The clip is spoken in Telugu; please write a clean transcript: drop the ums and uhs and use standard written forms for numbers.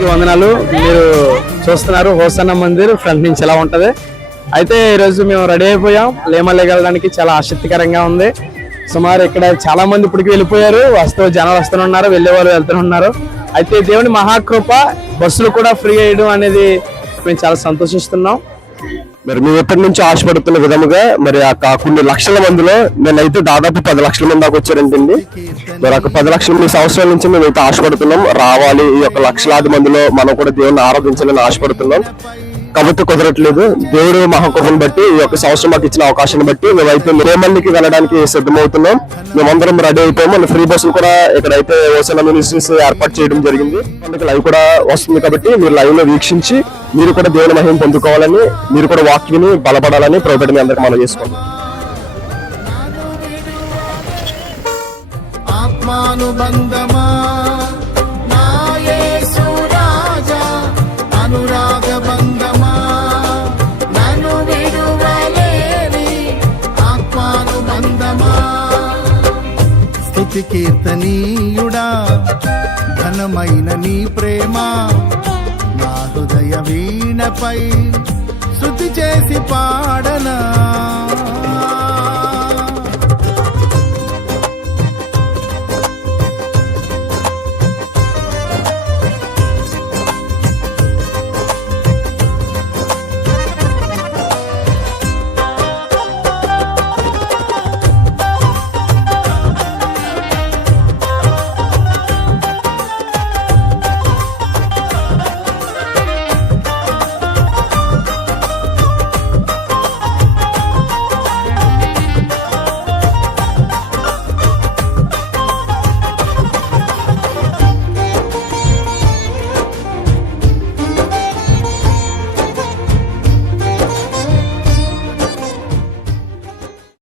అందరికీ వందనాలు. మీరు చూస్తున్నారు హోసన్న మందిర్ ఫ్రంట్ నుంచి ఎలా ఉంటది. అయితే ఈరోజు మేము రెడీ అయిపోయాం. లేమల్లికి వెళ్ళడానికి చాలా ఆసక్తికరంగా ఉంది. సుమారు ఇక్కడ చాలా మంది ఇప్పటికి వెళ్ళిపోయారు. జనాలు వస్తున్నారు, వెళ్ళే వాళ్ళు వెళ్తున్నారు. అయితే దేవుని మహాకృప, బస్సులు కూడా ఫ్రీ అయ్యడం అనేది మేము చాలా సంతోషిస్తున్నాం. మరి మేము ఎప్పటి నుంచి ఆశపడుతున్న విధముగా మరి ఆ కొన్ని లక్షల మందిలో నేనైతే దాదాపు 10 లక్షల మంది దాకా వచ్చారంటండి. మరి ఒక 10 లక్షల మంది సంవత్సరాల నుంచి మేమైతే ఆశపడుతున్నాం రావాలి. ఈ యొక్క లక్షలాది మందిలో మనం కూడా దేవుని ఆరాధించాలని ఆశపడుతున్నాం. కాబట్టి కుదరట్లేదు. దేవుడు మహాకృపను బట్టి ఈ యొక్క సంవత్సరం మాకు ఇచ్చిన అవకాశాన్ని బట్టి మేమైతే లేమల్లికి వెళ్ళడానికి సిద్ధమవుతున్నాం. మేమందరం రెడీ అయిపోయాము. మన ఫ్రీ బస్సులు కూడా ఇక్కడైతే హోసన్న మినిస్ట్రీస్ ఏర్పాటు చేయడం జరిగింది. అందుకే లైవ్ కూడా వస్తుంది కాబట్టి మీరు లైవ్ లో వీక్షించి మీరు కూడా దేవుని మహిమ పొందుకోవాలని, మీరు కూడా వాక్యని బలపడాలని ప్రభుత్వం మీ అందరికి మనం చేసుకోండి. ఆత్మానుబంధమా నా యేసు రాజా, అనురాగ బంధమా నన్ను విడువలేని ఆత్మానుబంధమా. స్తుతి కీర్తనీయుడా, ఘనమైన నీ ప్రేమ నా హృదయ వీణపై శృతి చేసి పాడనా.